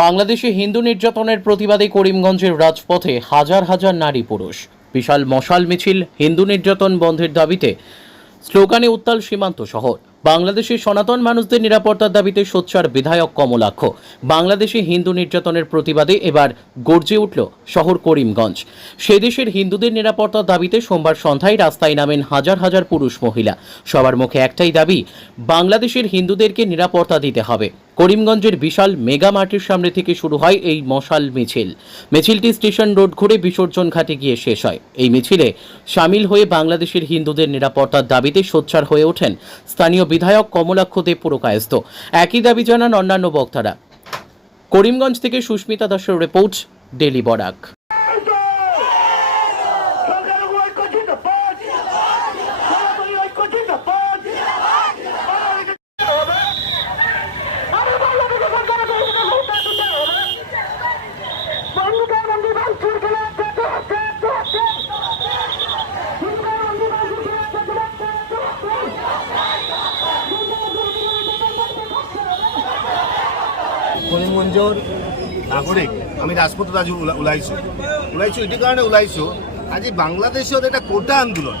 বাংলাদেশে হিন্দু নির্যাতনের প্রতিবাদে করিমগঞ্জের রাজপথে হাজার হাজার নারী পুরুষ। বিশাল মশাল মিছিল, হিন্দু নির্যাতন বন্ধের দাবিতে স্লোগানে উত্তাল সীমান্ত শহর। বাংলাদেশের সনাতন মানুষদের নিরাপত্তার দাবিতে সোচ্চার বিধায়ক কমলাক্ষ। বাংলাদেশে হিন্দু নির্যাতনের প্রতিবাদে এবার গর্জে উঠল শহর করিমগঞ্জ। সে দেশের হিন্দুদের নিরাপত্তার দাবিতে সোমবার সন্ধ্যায় রাস্তায় নামেন হাজার হাজার পুরুষ মহিলা। সবার মুখে একটাই দাবি, বাংলাদেশের হিন্দুদেরকে নিরাপত্তা দিতে হবে। করিমগঞ্জের বিশাল মেগা মার্টের সামনে থেকে শুরু হয় এই মশাল মিছিল। মিছিলটি স্টেশন রোড ঘুরে বিসর্জন ঘাটে গিয়ে শেষ হয়। এই মিছিলে সামিল হয়ে বাংলাদেশের হিন্দুদের নিরাপত্তার দাবিতে সোচ্চার হয়ে ওঠেন স্থানীয় বিধায়ক কমলাক্ষ দেব পুরকায়স্ত একই দাবি জানান অন্যান্য বক্তারা। করিমগঞ্জ থেকে সুস্মিতা দাসের রিপোর্ট, ডেলি বরাক সংখ্যালঘু ঐক্য জিন্দাবাদ সনাতনী ঐক্য জিন্দাবাদ হবে আমি বাংলাদেশে সংখ্যালঘু ঐক্য হত্যা করতে হবে বন্ধুদের মন্দির ভাঙচুর খেলে যেতে হচ্ছে যেতে হচ্ছে হিন্দুদের মন্দির ভাঙচুর খেলে যেতে হচ্ছে যেতে করিমগঞ্জৰ নাগৰিক আমি ৰাজপথত আজি ওলা- ওলাইছোঁ ওলাইছোঁ এইটো কাৰণে ওলাইছোঁ আজি বাংলাদেশত এটা কোটা আন্দোলন।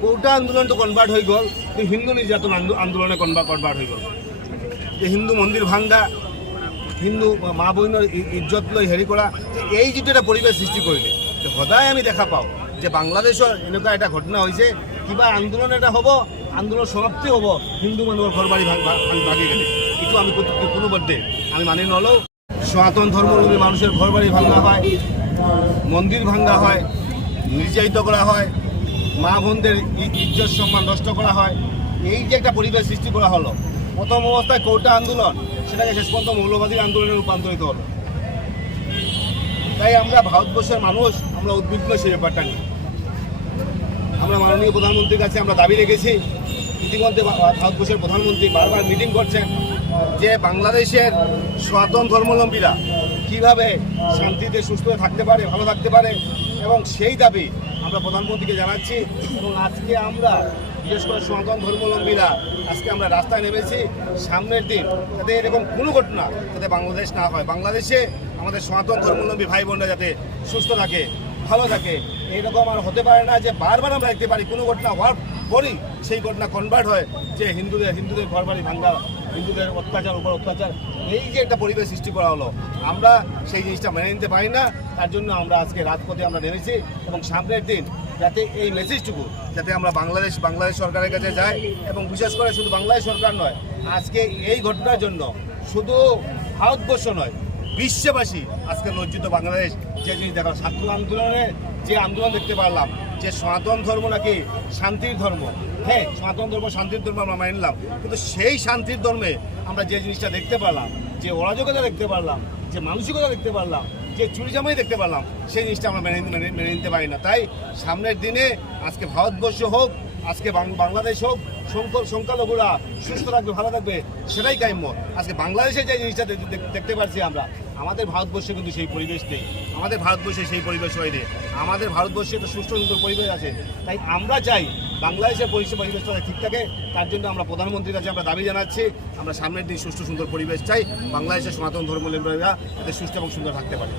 কোটা আন্দোলনটো কনভাৰ্ট হৈ গ'ল। হিন্দু নিৰ্যাতন আন্দো- আন্দোলনে কনভাৰ্ট হৈ গ'ল। হিন্দু মন্দিৰ ভাংগা, হিন্দু মা বহিনৰ ইজ্জত লৈ হেৰি কৰা, এই যিটো এটা পৰিৱেশ সৃষ্টি কৰিলে সদায় আমি দেখা পাওঁ যে বাংলাদেশৰ এনেকুৱা এটা ঘটনা হৈছে, কিবা আন্দোলন এটা হ'ব, আন্দোলন সমাপ্তি হ'ব, হিন্দু মানুহৰ ঘৰ বাৰী ভাঙি গেলে। এইটো আমি কোনো- মধ্যে আমি মানি নলওঁ। সনাতন ধর্মলোভী মানুষের ঘর বাড়ি ভাঙা হয়, মন্দির ভাঙা হয়, নির্যাতিত করা হয়, মা বোনদের ইজ্জত সম্মান নষ্ট করা হয়। এই যে একটা পরিবেশ সৃষ্টি করা হলো, প্রথম অবস্থায় কৌটা আন্দোলন, সেটাকে শেষ পর্যন্ত মৌলবাদী আন্দোলনে রূপান্তরিত হলো। তাই আমরা ভারতবর্ষের মানুষ, আমরা উদ্বিগ্ন সেই ব্যাপারটা নিয়ে। আমরা মাননীয় প্রধানমন্ত্রীর কাছে আমরা দাবি রেখেছি। ইতিমধ্যে ভারতবর্ষের প্রধানমন্ত্রী বারবার মিটিং করছেন। যে বাংলাদেশের সনাতন ধর্মাবলম্বীরা কীভাবে শান্তিতে সুস্থ থাকতে পারে, ভালো থাকতে পারে, এবং সেই দাবি আমরা প্রধানমন্ত্রীকে জানাচ্ছি। এবং আজকে আমরা, বিশেষ করে সনাতন ধর্মাবলম্বীরা আজকে আমরা রাস্তায় নেমেছি। সামনের দিন যাতে এরকম কোনো ঘটনা যাতে বাংলাদেশ না হয়। বাংলাদেশে আমাদের সনাতন ধর্মাবলম্বী ভাই বোনরা যাতে সুস্থ থাকে, ভালো থাকে এইরকম আর হতে পারে না যে বারবার আমরা দেখতে পারি কোনো ঘটনা হওয়ার পরই সেই ঘটনা কনভার্ট হয় যে হিন্দুদের হিন্দুদের ঘর বাড়ি ভাঙ্গা হিন্দুদের অত্যাচার, উপর অত্যাচার, এই যে একটা পরিবেশ সৃষ্টি করা হলো, আমরা সেই জিনিসটা মেনে নিতে পারি না। তার জন্য আমরা আজকে রাজপথে আমরা নেমেছি এবং সামনের দিন যাতে এই মেসেজটুকু যাতে আমরা বাংলাদেশ বাংলাদেশ সরকারের কাছে যাই এবং বিশেষ করে শুধু বাংলাদেশ সরকার নয়, আজকে এই ঘটনার জন্য শুধু ভারতবর্ষ নয়, বিশ্ববাসী আজকে লজ্জিত বাংলাদেশ যে জিনিস দেখা ছাত্র আন্দোলনে যে আন্দোলন দেখতে পারলাম, যে সনাতন ধর্ম নাকি শান্তির ধর্ম। হ্যাঁ সনাতন ধর্ম, শান্তির ধর্ম আমরা মানলাম কিন্তু সেই শান্তির ধর্মে আমরা যে জিনিসটা দেখতে পারলাম, যে অরাজকতা দেখতে পারলাম, যে মানসিকতা দেখতে পারলাম, যে চুরি জামাই দেখতে পারলাম, সেই জিনিসটা আমরা মেনে মেনে নিতে পারি না। তাই সামনের দিনে আজকে ভারতবর্ষ হোক, আজকে বাংলাদেশ হোক সংখ্য- সংখ্যালঘুরা সুস্থ থাকবে, ভালো থাকবে, সেটাই কাম্য। আজকে বাংলাদেশে যে জিনিসটা দেখতে পাচ্ছি আমরা আমাদের ভারতবর্ষে কিন্তু সেই পরিবেশ নেই। আমাদের ভারতবর্ষে সেই পরিবেশ হয়নি। আমাদের ভারতবর্ষে একটা সুষ্ঠু সুন্দর পরিবেশ আছে। তাই আমরা চাই বাংলাদেশের পরিষেবা পরিবেশটা ঠিক থাকে। তার জন্য আমরা প্রধানমন্ত্রীর কাছে আমরা দাবি জানাচ্ছি, আমরা সামনের দিন সুষ্ঠু সুন্দর পরিবেশ চাই। বাংলাদেশের সনাতন ধর্মলম্বীরা যাতে সুস্থ এবং সুন্দর থাকতে পারে।